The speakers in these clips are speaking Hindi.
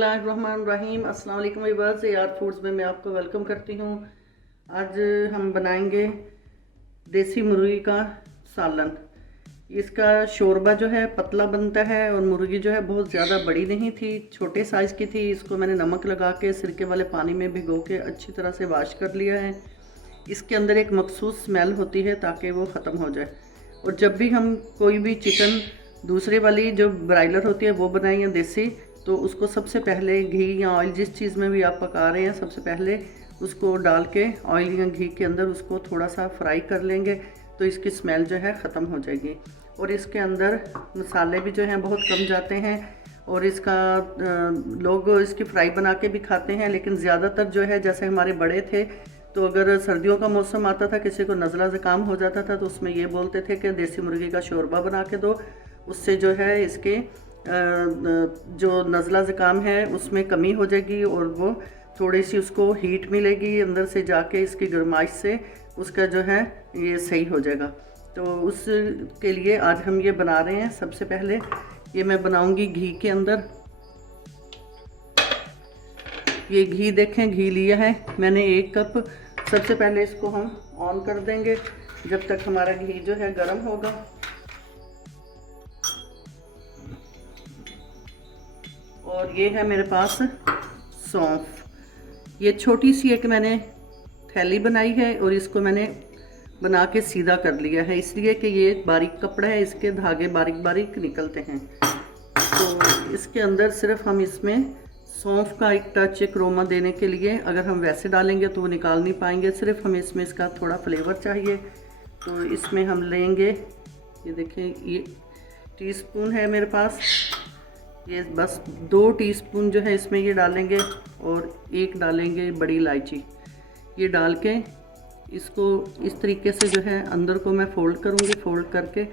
बिस्मिल्लाहिर्रहमानिर्रहीम। अस्सलाम वालेकुम व्यूअर्स, यार फूड्स में मैं आपको वेलकम करती हूँ। आज हम बनाएंगे देसी मुर्गी का सालन। इसका शोरबा जो है पतला बनता है और मुर्गी जो है बहुत ज़्यादा बड़ी नहीं थी, छोटे साइज़ की थी। इसको मैंने नमक लगा के सिरके वाले पानी में भिगो के अच्छी तरह से वॉश कर लिया है। इसके अंदर एक मखसूस स्मेल होती है ताकि वो ख़त्म हो जाए। और जब भी हम कोई भी चिकन दूसरे वाली जो ब्रायलर होती है वो बनाएं या देसी, तो उसको सबसे पहले घी या ऑयल जिस चीज़ में भी आप पका रहे हैं सबसे पहले उसको डाल के ऑयल या घी के अंदर उसको थोड़ा सा फ्राई कर लेंगे तो इसकी स्मेल जो है ख़त्म हो जाएगी। और इसके अंदर मसाले भी जो हैं बहुत कम जाते हैं। और इसका लोग इसकी फ्राई बना के भी खाते हैं, लेकिन ज़्यादातर जो है जैसे हमारे बड़े थे तो अगर सर्दियों का मौसम आता था, किसी को नज़ला ज़ुकाम हो जाता था तो उसमें ये बोलते थे कि देसी मुर्गी का शोरबा बना के दो, उससे जो है इसके जो नज़ला ज़ुकाम है उसमें कमी हो जाएगी और वो थोड़ी सी उसको हीट मिलेगी अंदर से जाके, इसकी गर्माइश से उसका जो है ये सही हो जाएगा। तो उसके लिए आज हम ये बना रहे हैं। सबसे पहले ये मैं बनाऊंगी घी के अंदर। ये घी देखें, घी लिया है मैंने 1 कप। सबसे पहले इसको हम ऑन कर देंगे जब तक हमारा घी जो है गर्म होगा। और ये है मेरे पास सौंफ। ये छोटी सी एक मैंने थैली बनाई है और इसको मैंने बना के सीधा कर लिया है, इसलिए कि ये बारीक कपड़ा है, इसके धागे बारीक बारीक निकलते हैं। तो इसके अंदर सिर्फ हम इसमें सौंफ का एक टच, एक अरोमा देने के लिए, अगर हम वैसे डालेंगे तो वो निकाल नहीं पाएंगे, सिर्फ हमें इसमें इसका थोड़ा फ्लेवर चाहिए। तो इसमें हम लेंगे, ये देखें ये टीस्पून है मेरे पास, ये बस 2 टीस्पून जो है इसमें ये डालेंगे। और 1 डालेंगे बड़ी इलायची। ये डाल के इसको इस तरीके से जो है अंदर को मैं फोल्ड करूँगी, फोल्ड करके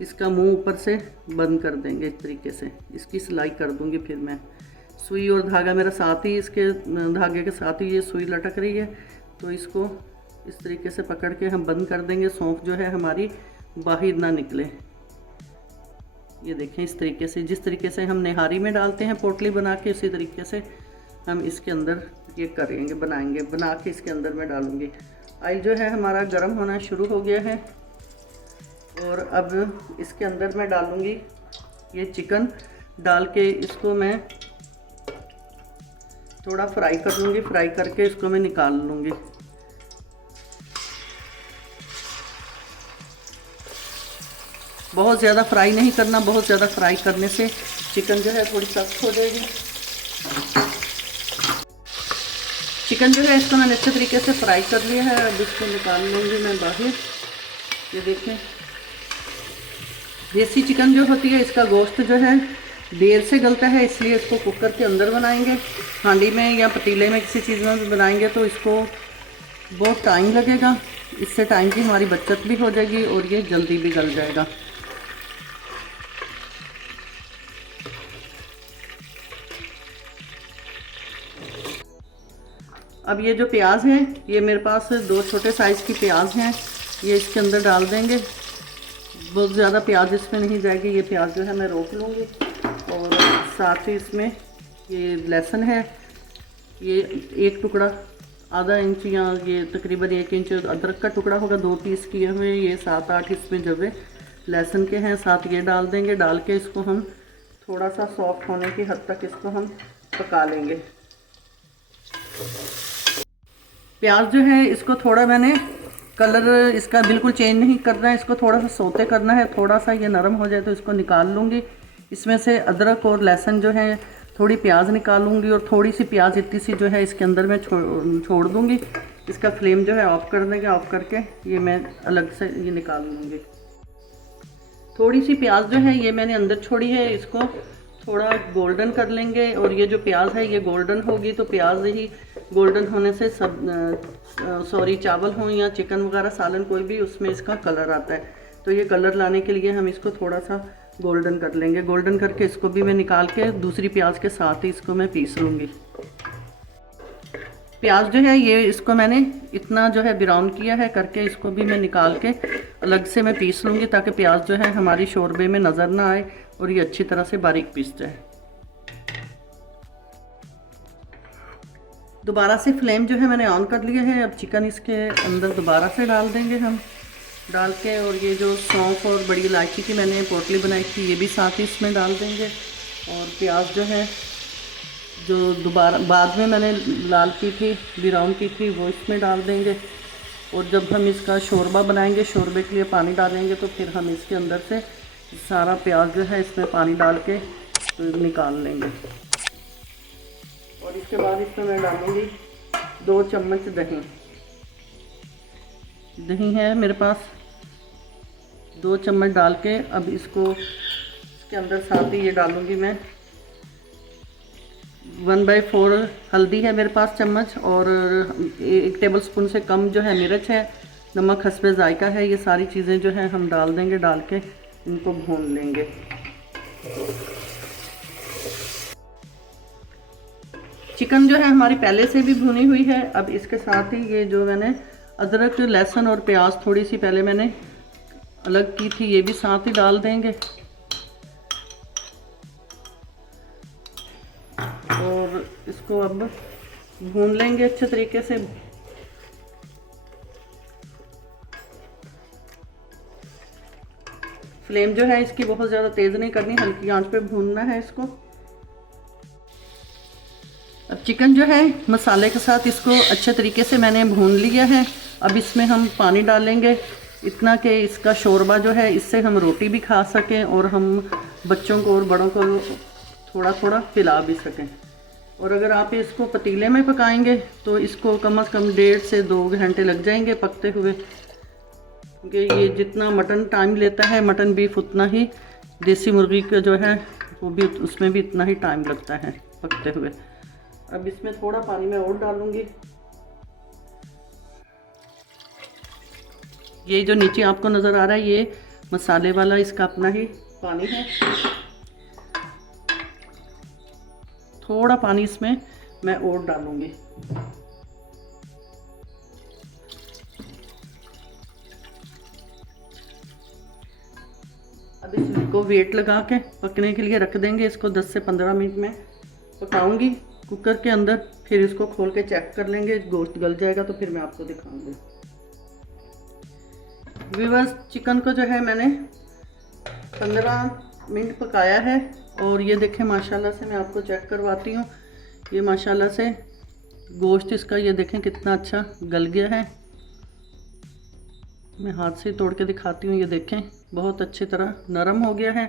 इसका मुंह ऊपर से बंद कर देंगे। इस तरीके से इसकी सिलाई कर दूँगी। फिर मैं सुई और धागा मेरा साथ ही, इसके धागे के साथ ही ये सुई लटक रही है, तो इसको इस तरीके से पकड़ के हम बंद कर देंगे। सौंफ जो है हमारी बाहर ना निकले। ये देखें इस तरीके से, जिस तरीके से हम निहारी में डालते हैं पोटली बना के, उसी तरीके से हम इसके अंदर ये करेंगे, बनाएंगे। बना के इसके अंदर मैं डालूँगी। ऑयल जो है हमारा गर्म होना शुरू हो गया है और अब इसके अंदर मैं डालूँगी ये चिकन। डाल के इसको मैं थोड़ा फ्राई कर लूँगी, फ्राई करके इसको मैं निकाल लूँगी। बहुत ज़्यादा फ्राई नहीं करना, बहुत ज़्यादा फ्राई करने से चिकन जो है थोड़ी सख्त हो जाएगी। चिकन जो है इसको मैंने अच्छे तरीके से फ्राई कर लिया है। अब इसको निकाल लूँगी मैं बाहर। ये देखें देसी चिकन जो होती है इसका गोश्त जो है देर से गलता है, इसलिए इसको कुकर के अंदर बनाएंगे। हांडी में या पतीले में किसी चीज़ में भी बनाएंगे तो इसको बहुत टाइम लगेगा। इससे टाइम की हमारी बचत भी हो जाएगी और ये जल्दी भी गल जाएगा। अब ये जो प्याज है, ये मेरे पास 2 छोटे साइज़ की प्याज हैं, ये इसके अंदर डाल देंगे। बहुत ज़्यादा प्याज इसमें नहीं जाएगी, ये प्याज जो है मैं रोक लूँगी। और साथ ही इसमें ये लहसुन है, ये 1 टुकड़ा, आधा इंच या ये तकरीबन 1 इंच अदरक का टुकड़ा होगा, 2 पीस किए हुए। ये 7-8 इसमें जवे लहसुन के हैं, साथ ये डाल देंगे। डाल के इसको हम थोड़ा सा सॉफ्ट होने की हद तक इसको हम पका लेंगे। प्याज जो है इसको थोड़ा मैंने कलर इसका बिल्कुल चेंज नहीं करना है, इसको थोड़ा सा सोते करना है। थोड़ा सा ये नरम हो जाए तो इसको निकाल लूँगी। इसमें से अदरक और लहसुन जो है थोड़ी प्याज निकालूंगी और थोड़ी सी प्याज इतनी सी जो है इसके अंदर मैं छोड़ दूँगी। इसका फ्लेम जो है ऑफ कर देंगे। ऑफ करके ये मैं अलग से ये निकाल लूँगी। थोड़ी सी प्याज जो है ये मैंने अंदर छोड़ी है, इसको थोड़ा गोल्डन कर लेंगे। और ये जो प्याज है ये गोल्डन होगी तो प्याज ही गोल्डन होने से चावल हो या चिकन वगैरह सालन कोई भी, उसमें इसका कलर आता है। तो ये कलर लाने के लिए हम इसको थोड़ा सा गोल्डन कर लेंगे। गोल्डन करके इसको भी मैं निकाल के दूसरी प्याज के साथ ही इसको मैं पीस लूँगी। प्याज जो है ये इसको मैंने इतना जो है ब्राउन किया है करके, इसको भी मैं निकाल के अलग से मैं पीस लूँगी ताकि प्याज जो है हमारी शोरबे में नज़र ना आए और ये अच्छी तरह से बारीक पीस जाए। दोबारा से फ्लेम जो है मैंने ऑन कर लिया है। अब चिकन इसके अंदर दोबारा से डाल देंगे हम, डाल के, और ये जो सौंफ और बड़ी इलायची की मैंने पोटली बनाई थी ये भी साथ ही इसमें डाल देंगे। और प्याज जो है जो दोबारा बाद में मैंने लाल की थी, ब्राउन की थी, वो इसमें डाल देंगे। और जब हम इसका शोरबा बनाएंगे, शोरबे के लिए पानी डालेंगे, तो फिर हम इसके अंदर से सारा प्याज जो है इसमें पानी डाल के निकाल लेंगे। और इसके बाद इसमें मैं डालूँगी 2 चम्मच दही। दही है मेरे पास, 2 चम्मच डाल के अब इसको इसके अंदर साथ ही ये डालूँगी मैं 1/4 हल्दी है मेरे पास चम्मच, और 1 टेबलस्पून से कम जो है मिर्च है, नमक हस्बे जायका है। ये सारी चीज़ें जो है हम डाल देंगे, डाल के इनको भून लेंगे। चिकन जो है हमारी पहले से भी भुनी हुई है। अब इसके साथ ही ये जो मैंने अदरक, लहसुन और प्याज थोड़ी सी पहले मैंने अलग की थी, ये भी साथ ही डाल देंगे। और इसको अब भून लेंगे अच्छे तरीके से। फ्लेम जो है इसकी बहुत ज़्यादा तेज़ नहीं करनी, हल्की आंच पे भूनना है इसको। अब चिकन जो है मसाले के साथ इसको अच्छे तरीके से मैंने भून लिया है। अब इसमें हम पानी डालेंगे इतना कि इसका शोरबा जो है इससे हम रोटी भी खा सकें और हम बच्चों को और बड़ों को थोड़ा थोड़ा पिला भी सकें। और अगर आप इसको पतीले में पकाएंगे तो इसको कम से कम 1.5 से 2 घंटे लग जाएंगे पकते हुए, क्योंकि ये जितना मटन टाइम लेता है, मटन बीफ, उतना ही देसी मुर्गी का जो है वो भी, उसमें भी इतना ही टाइम लगता है पकते हुए। अब इसमें थोड़ा पानी मैं और डालूंगी। ये जो नीचे आपको नज़र आ रहा है ये मसाले वाला इसका अपना ही पानी है। थोड़ा पानी इसमें मैं और डालूंगी। अब इसको वेट लगा के पकने के लिए रख देंगे। इसको 10 से 15 मिनट में पकाऊंगी कुकर के अंदर, फिर इसको खोल के चेक कर लेंगे। गोश्त गल जाएगा तो फिर मैं आपको दिखाऊंगी। व्यूअर्स, चिकन को जो है मैंने 15 मिनट पकाया है और ये देखें माशाल्लाह से, मैं आपको चेक करवाती हूँ। ये माशाल्लाह से गोश्त इसका ये देखें कितना अच्छा गल गया है। मैं हाथ से तोड़ के दिखाती हूँ। ये देखें बहुत अच्छी तरह नरम हो गया है।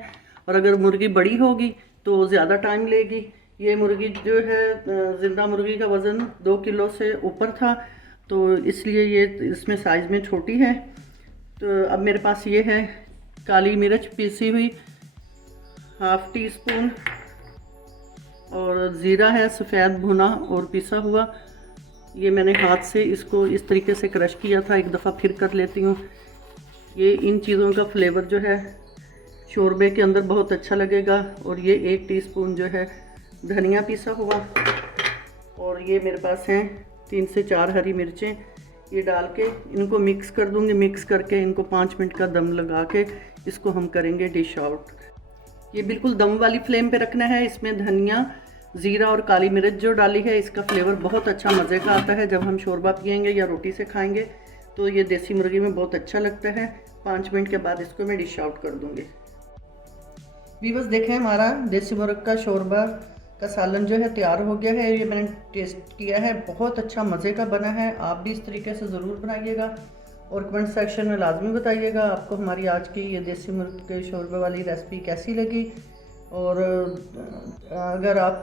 और अगर मुर्गी बड़ी होगी तो ज़्यादा टाइम लेगी। ये मुर्गी जो है, ज़िंदा मुर्गी का वज़न 2 किलो से ऊपर था, तो इसलिए ये इसमें साइज़ में छोटी है। तो अब मेरे पास ये है काली मिर्च पीसी हुई 1/2 टीस्पून, और ज़ीरा है सफ़ेद भुना और पिसा हुआ। ये मैंने हाथ से इसको इस तरीके से क्रश किया था, एक दफ़ा फिर कर लेती हूँ। ये इन चीज़ों का फ्लेवर जो है शोरबे के अंदर बहुत अच्छा लगेगा। और ये 1 टीस्पून जो है धनिया पिसा हुआ, और ये मेरे पास हैं 3 से 4 हरी मिर्चें। ये डाल के इनको मिक्स कर दूँगी। मिक्स करके इनको 5 मिनट का दम लगा के इसको हम करेंगे डिश आउट। ये बिल्कुल दम वाली फ्लेम पे रखना है। इसमें धनिया, ज़ीरा और काली मिर्च जो डाली है, इसका फ्लेवर बहुत अच्छा मज़े का आता है। जब हम शोरबा पियेंगे या रोटी से खाएंगे तो ये देसी मुर्गी में बहुत अच्छा लगता है। 5 मिनट के बाद इसको मैं डिश आउट कर दूँगी। व्यूअर्स, देखें हमारा देसी मुर्ग का शोरबा का सालन जो है तैयार हो गया है। ये मैंने टेस्ट किया है, बहुत अच्छा मज़े का बना है। आप भी इस तरीके से ज़रूर बनाइएगा और कमेंट सेक्शन में लाजमी बताइएगा आपको हमारी आज की ये देसी मुर्ग के शोरबे वाली रेसिपी कैसी लगी। और अगर आप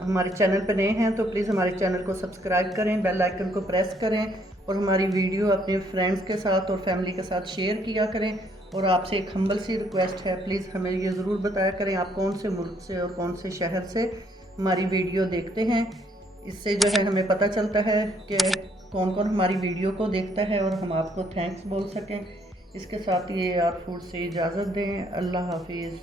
हमारे चैनल पर नए हैं तो प्लीज़ हमारे चैनल को सब्सक्राइब करें, बेल आइकन को प्रेस करें और हमारी वीडियो अपने फ्रेंड्स के साथ और फैमिली के साथ शेयर किया करें। और आपसे एक हम्बल सी रिक्वेस्ट है, प्लीज़ हमें ये ज़रूर बताया करें आप कौन से मुल्क से और कौन से शहर से हमारी वीडियो देखते हैं। इससे जो है हमें पता चलता है कि कौन कौन हमारी वीडियो को देखता है और हम आपको थैंक्स बोल सकें। इसके साथ ये यार फूड से इजाज़त दें। अल्लाह हाफिज़।